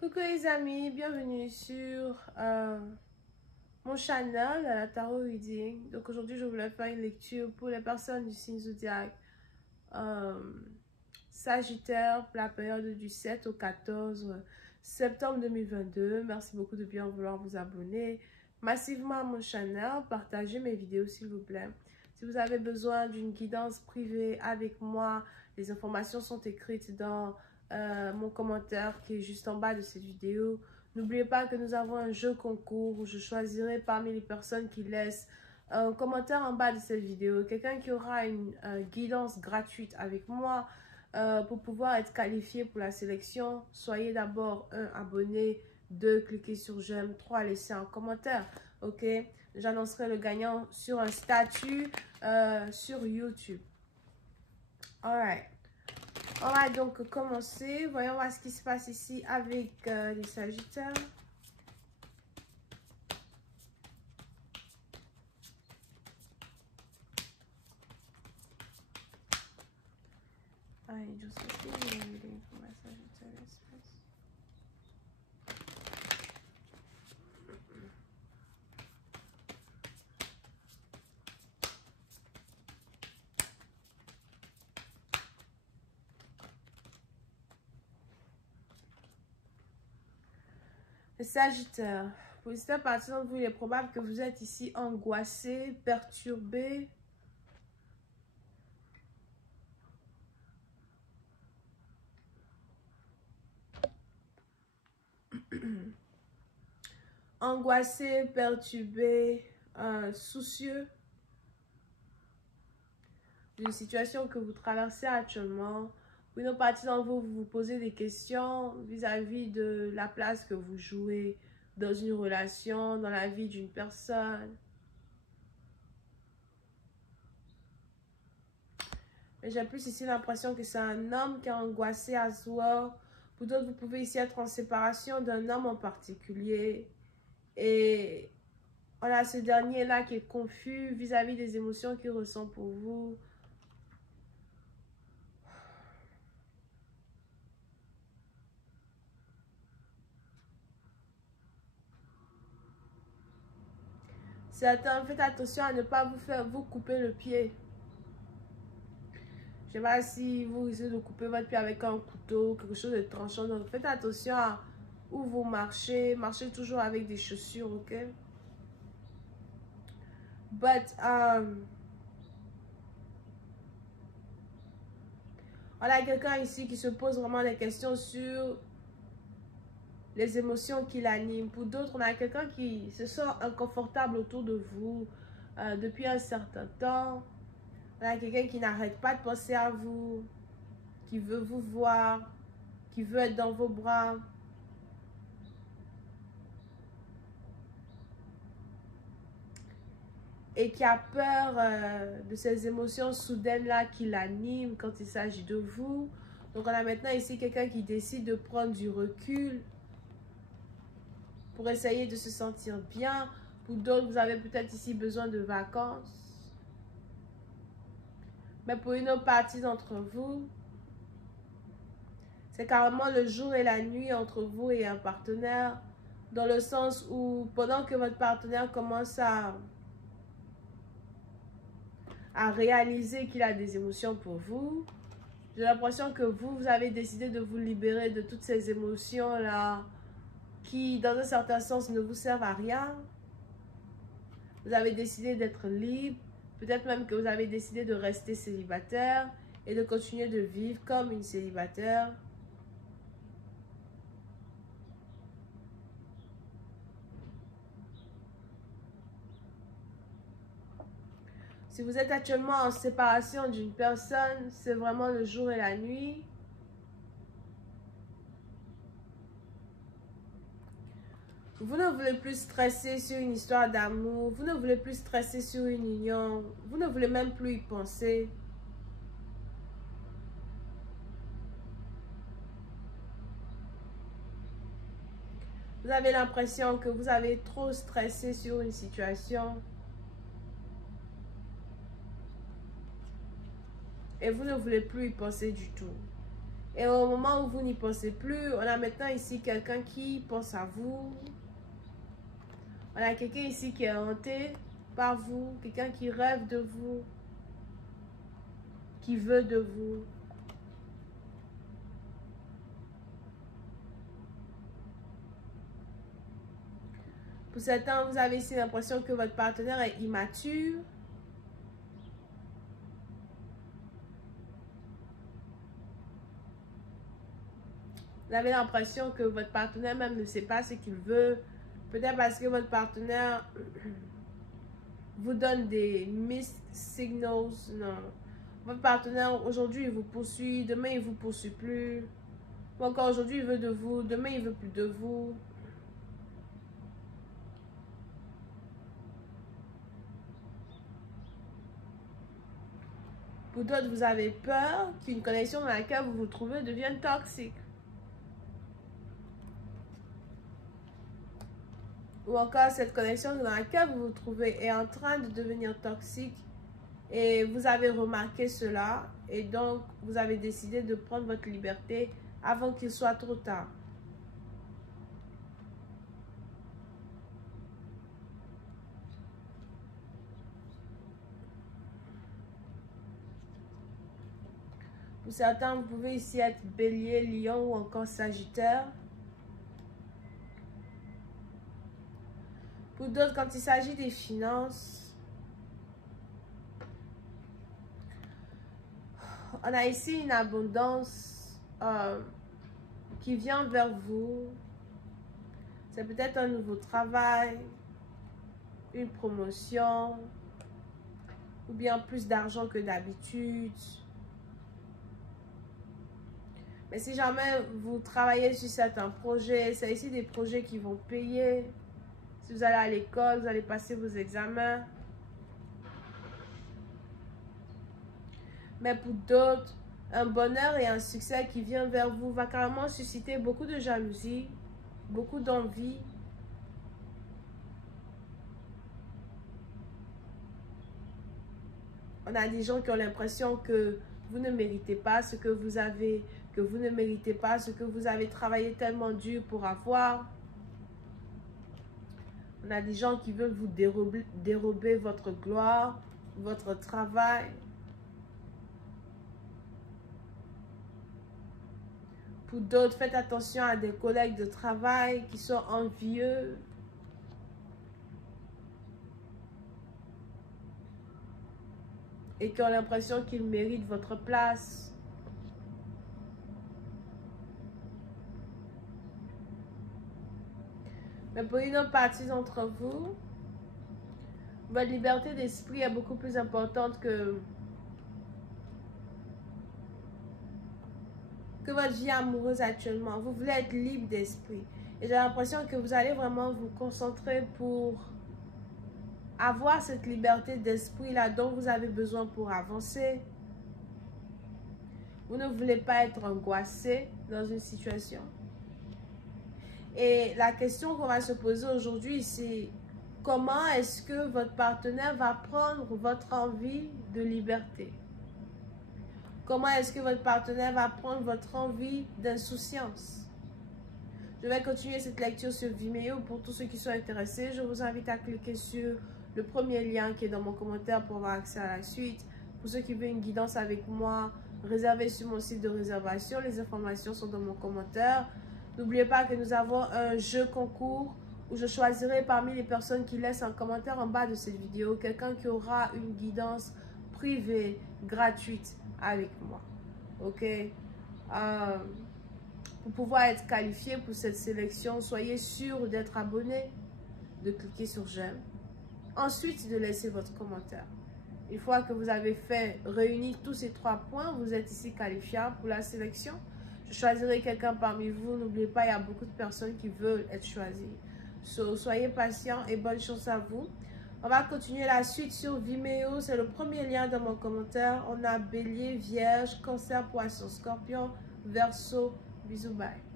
Coucou les amis, bienvenue sur mon channel Tarot Reading. Donc aujourd'hui je voulais faire une lecture pour les personnes du signe zodiaque Sagittaire pour la période du 7 au 14 septembre 2022. Merci beaucoup de bien vouloir vous abonner massivement à mon channel, partagez mes vidéos s'il vous plaît. Si vous avez besoin d'une guidance privée avec moi, les informations sont écrites dans mon commentaire qui est juste en bas de cette vidéo. N'oubliez pas que nous avons un jeu concours où je choisirai parmi les personnes qui laissent un commentaire en bas de cette vidéo quelqu'un qui aura une guidance gratuite avec moi pour pouvoir être qualifié pour la sélection. Soyez d'abord abonné, 2 cliquez sur j'aime, 3 laissez un commentaire. Ok, j'annoncerai le gagnant sur un statut sur YouTube. Alright. On va donc commencer. Voyons voir ce qui se passe ici avec les Sagittaires. Allez, je sais que c'est une reading pour ma Sagittaire Express. Les Sagittaires, pour certaines partie d'entre vous, il est probable que vous êtes ici angoissé, perturbé. Angoissé, perturbé, soucieux d'une situation que vous traversez actuellement. Pour une partie d'entre vous, vous vous posez des questions vis-à-vis de la place que vous jouez dans une relation, dans la vie d'une personne. J'ai plus ici l'impression que c'est un homme qui est angoissé à soi. Pour d'autres, vous pouvez ici être en séparation d'un homme en particulier. Et on a ce dernier-là qui est confus vis-à-vis des émotions qu'il ressent pour vous. Certains, faites attention à ne pas vous couper le pied. Je ne sais pas si vous risquez de couper votre pied avec un couteau, quelque chose de tranchant. Donc faites attention à où vous marchez. Marchez toujours avec des chaussures, ok? But, on a quelqu'un ici qui se pose vraiment des questions sur les émotions qui l'animent. Pour d'autres, on a quelqu'un qui se sent inconfortable autour de vous depuis un certain temps. On a quelqu'un qui n'arrête pas de penser à vous, qui veut vous voir, qui veut être dans vos bras. Et qui a peur de ces émotions soudaines-là qui l'animent quand il s'agit de vous. Donc, on a maintenant ici quelqu'un qui décide de prendre du recul pour essayer de se sentir bien. Pour d'autres, vous avez peut-être ici besoin de vacances. Mais pour une autre partie d'entre vous, c'est carrément le jour et la nuit entre vous et un partenaire. Dans le sens où, pendant que votre partenaire commence à réaliser qu'il a des émotions pour vous, j'ai l'impression que vous avez décidé de vous libérer de toutes ces émotions-là qui, dans un certain sens, ne vous servent à rien. Vous avez décidé d'être libre. Peut-être même que vous avez décidé de rester célibataire et de continuer de vivre comme une célibataire. Si vous êtes actuellement en séparation d'une personne, c'est vraiment le jour et la nuit. Vous ne voulez plus stresser sur une histoire d'amour. Vous ne voulez plus stresser sur une union. Vous ne voulez même plus y penser. Vous avez l'impression que vous avez trop stressé sur une situation. Et vous ne voulez plus y penser du tout. Et au moment où vous n'y pensez plus, on a maintenant ici quelqu'un qui pense à vous. On a quelqu'un ici qui est hanté par vous, quelqu'un qui rêve de vous, qui veut de vous. Pour certains, vous avez ici l'impression que votre partenaire est immature. Vous avez l'impression que votre partenaire même ne sait pas ce qu'il veut. Peut-être parce que votre partenaire vous donne des missed signals. Non. Votre partenaire, aujourd'hui, il vous poursuit. Demain, il ne vous poursuit plus. Ou encore, aujourd'hui, il veut de vous. Demain, il ne veut plus de vous. Pour d'autres, vous avez peur qu'une connexion dans laquelle vous vous trouvez devienne toxique. Ou encore, cette connexion dans laquelle vous vous trouvez est en train de devenir toxique. Et vous avez remarqué cela. Et donc, vous avez décidé de prendre votre liberté avant qu'il soit trop tard. Pour certains, vous pouvez ici être Bélier, Lion ou encore Sagittaire. Pour d'autres, quand il s'agit des finances, on a ici une abondance qui vient vers vous. C'est peut-être un nouveau travail, une promotion, ou bien plus d'argent que d'habitude. Mais si jamais vous travaillez sur certains projets, c'est ici des projets qui vont payer. Si vous allez à l'école, vous allez passer vos examens. Mais pour d'autres, un bonheur et un succès qui vient vers vous va carrément susciter beaucoup de jalousie, beaucoup d'envie. On a des gens qui ont l'impression que vous ne méritez pas ce que vous avez, que vous ne méritez pas ce que vous avez travaillé tellement dur pour avoir. On a des gens qui veulent vous dérober votre gloire, votre travail. Pour d'autres, faites attention à des collègues de travail qui sont envieux. Et qui ont l'impression qu'ils méritent votre place. Mais pour une autre partie d'entre vous, votre liberté d'esprit est beaucoup plus importante que votre vie amoureuse actuellement. Vous voulez être libre d'esprit. Et j'ai l'impression que vous allez vraiment vous concentrer pour avoir cette liberté d'esprit-là dont vous avez besoin pour avancer. Vous ne voulez pas être angoissé dans une situation. Et la question qu'on va se poser aujourd'hui, c'est comment est-ce que votre partenaire va prendre votre envie de liberté? Comment est-ce que votre partenaire va prendre votre envie d'insouciance? Je vais continuer cette lecture sur Vimeo. Pour tous ceux qui sont intéressés, je vous invite à cliquer sur le premier lien qui est dans mon commentaire pour avoir accès à la suite. Pour ceux qui veulent une guidance avec moi, réservez sur mon site de réservation. Les informations sont dans mon commentaire. N'oubliez pas que nous avons un jeu concours où je choisirai parmi les personnes qui laissent un commentaire en bas de cette vidéo quelqu'un qui aura une guidance privée, gratuite avec moi. Ok? Pour pouvoir être qualifié pour cette sélection, soyez sûr d'être abonné, de cliquer sur j'aime. Ensuite, de laisser votre commentaire. Une fois que vous avez réuni tous ces 3 points, vous êtes ici qualifiable pour la sélection. Je choisirai quelqu'un parmi vous. N'oubliez pas, il y a beaucoup de personnes qui veulent être choisies. Soyez patients et bonne chance à vous. On va continuer la suite sur Vimeo. C'est le premier lien dans mon commentaire. On a Bélier, Vierge, Cancer, Poisson, Scorpion, Verseau. Bisous, bye.